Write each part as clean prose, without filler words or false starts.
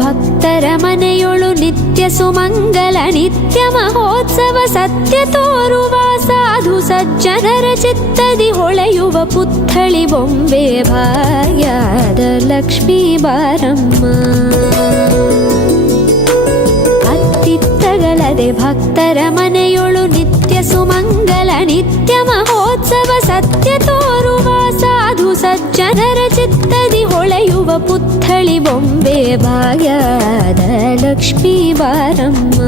ಭಕ್ತರ ಮನೆಯೊಳು ನಿತ್ಯ ಸುಮಂಗಲ ನಿತ್ಯ ಮಹೋತ್ಸವ ಸತ್ಯ ತೋರುವ ಸಾಧು ಸಜ್ಜನರ ಚಿತ್ತದಿ ಹೊಳೆಯುವ ಪುತ್ಥಳಿ ಬೊಂಬೆ ಭಾಗ್ಯದ ಲಕ್ಷ್ಮೀ ಬಾರಮ್ಮ. ಅತ್ತಿತ್ತಗಲದೆ ಭಕ್ತರ ಮನೆಯೊಳು ನಿತ್ಯ ಸುಮಂಗಲ ನಿತ್ಯ ಮಹೋತ್ಸವ ಸತ್ಯ ತೋರುವ ಸಾಧು ಸಜ್ಜನರ ಚಿತ್ತದಿ ಹೊಳೆಯುವ ಪುತ್ಥಳಿ ಬೊಂಬೆ ಭಾಗ್ಯದ ಲಕ್ಷ್ಮೀ ಬಾರಮ್ಮ.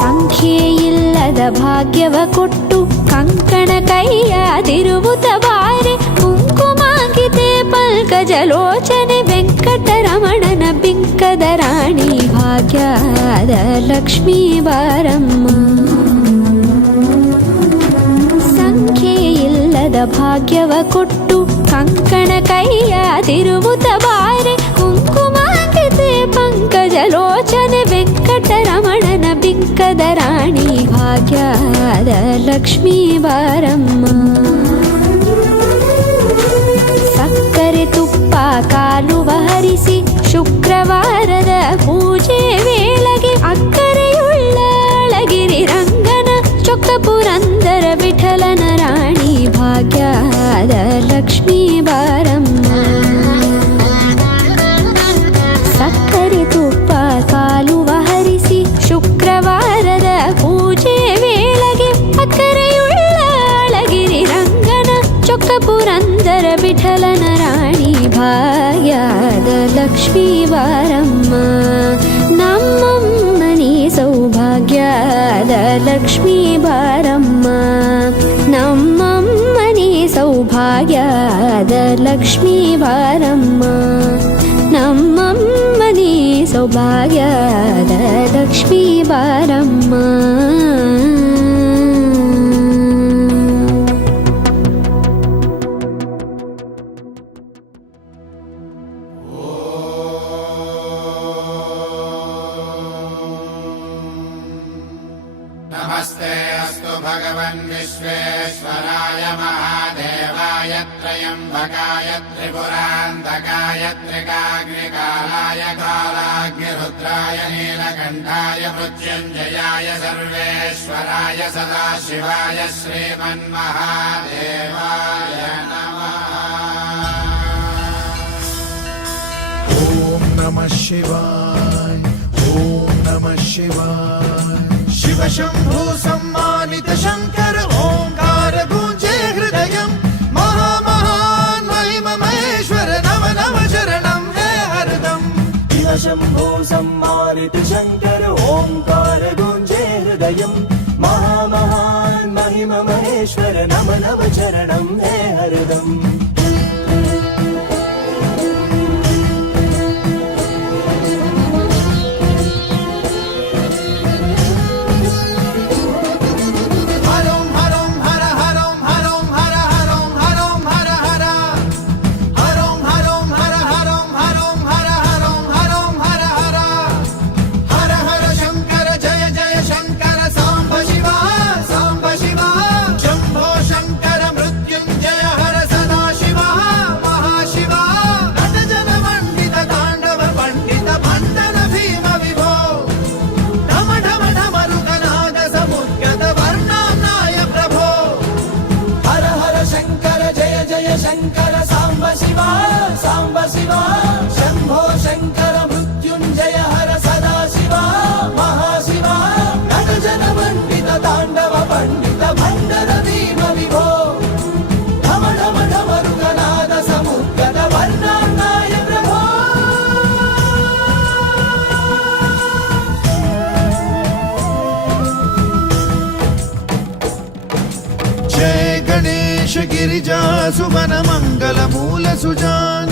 ಸಂಖ್ಯೆಯಿಲ್ಲದ ಭಾಗ್ಯವ ಕೊಟ್ಟು ಕಂಕಣ ಕೈಯಾದಿರುವುದ ಬಾರೆ ಕುಂಕುಮಾಂಕಿತೆ ಪಲ್ಕಜಲೋಚನೆ ವೆಂಕಟರಮಣನ ಬಿಂಕದ ರಾಣಿ ಭಾಗ್ಯದ ಲಕ್ಷ್ಮೀ ಬಾರಮ್ಮ. ಸಂಖ್ಯೆಯಿಲ್ಲದ ಭಾಗ್ಯವ ಕೊಟ್ಟು ಕಂಕಣ ಕೈಯಾದಿರುವುದ ಬಾರೆ ಕುಂಕುಮಾಂಕಿತೆ ಪಂಕಜಲೋಚನೆ ವೆಂಕಟರಮಣನ ಬಿಂಕದ ರಾಣಿ ಭಾಗ್ಯದ ಲಕ್ಷ್ಮೀ ಬಾರಮ್ಮ. ಸಕ್ಕರೆ ತುಪ್ಪ ಕಾಲುವ ಹರಿಸಿ ಶುಕ್ರವಾರದ ಪೂಜೆ ವೇಳೆಗೆ ಅಕ್ಕರೆಯುಳ್ಳ ಅಳಗಿರಿ ರಂಗನ ಚೊಕ್ಕ ಪುರಂದರ ವಿಠಲನ ರಾಣಿ ಭಾಗ್ಯದ ಲಕ್ಷ್ಮೀ ಬಾರಮ್ಮ. ಸಕ್ಕರೆ ತುಪ್ಪ ಕಾಲುವ ಹರಿಸಿ ಶುಕ್ರವಾರದ ಪೂಜೆ ವೇಳೆಗೆ ಅಕ್ಕರೆಯುಳ್ಳ ಅಳಗಿರಿ ರಂಗನ ಚೊಕ್ಕ ಪುರಂದರ ವಿಠಲನ ರಾಣಿ ಭಾಗ್ಯದ ಲಕ್ಷ್ಮೀ ಬಾರಮ್ಮ. ನಮ್ಮಮ್ಮನಿ ಸೌಭಾಗ್ಯದ ಲಕ್ಷ್ಮೀ ಬಾರಮ್ಮ. ನಮ್ಮಮ್ಮನಿ ಸೌಭಾಗ್ಯದ ಲಕ್ಷ್ಮೀ ಬಾರಮ್ಮ. ನಮ್ಮಮ್ಮನಿ ಸೌಭಾಗ್ಯದ ಲಕ್ಷ್ಮೀ ಬಾರಮ್ಮ. नमस्ते अस्तु भगवन् विश्वेश्वराय महादेवाय त्रयम्बकाय त्रिपुरान्तकाय त्रिकाग्निकालाय कालाग्निरुद्राय नीलकण्ठाय मृत्युञ्जयाय सर्वेश्वराय सदाशिवाय श्रीमन्महादेवाय नमः. ॐ नमः शिवाय ॐ नमः शिवाय. शिव शंभो सम्मानित शंकर ओंकार गूंजे हृदयं. महामहान महिम महेश्वर नव नव चरणं है हरदम. शिव शंभो सम्मानित शंकर ओंकार गूंजे हृदयं. महामहान महिम महेश्वर नव नव चरणं है हरदम. ताण्डव पण्डित भण्डर भीम विभो ढम ढम ढमरुकनाद समुद्गत वर्णान्नाय प्रभो जय गणेश गिरिजा सुवन मंगल मूल सुजान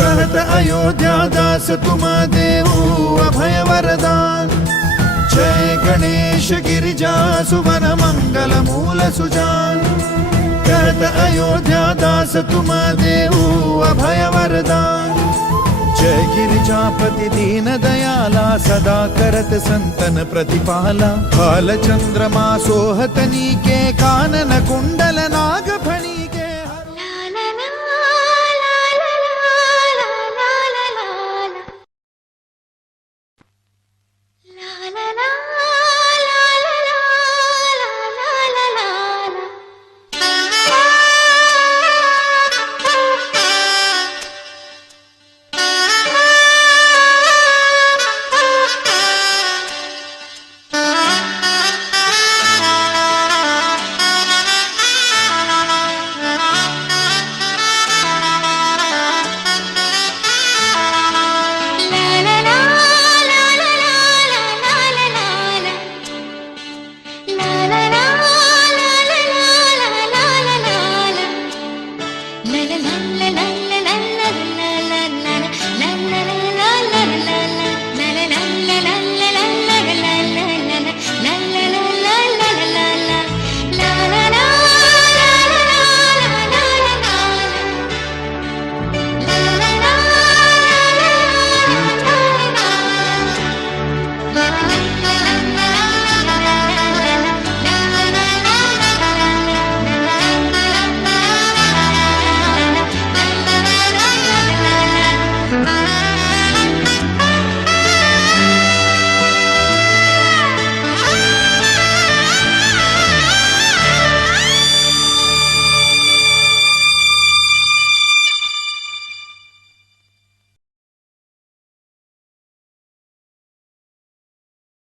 कहत अयोध्या दास तुम देऊ अभय वरदान जय गणेश गिरिजा सुवन मंगल मूल सुजान कहत अयोध्या दास तुम देऊ अभय वरदान जय गिरिजापति दीन दयाला सदा करत संतन प्रतिपाला बाल चंद्रमा सोहतनी के कानन कुंडल नाग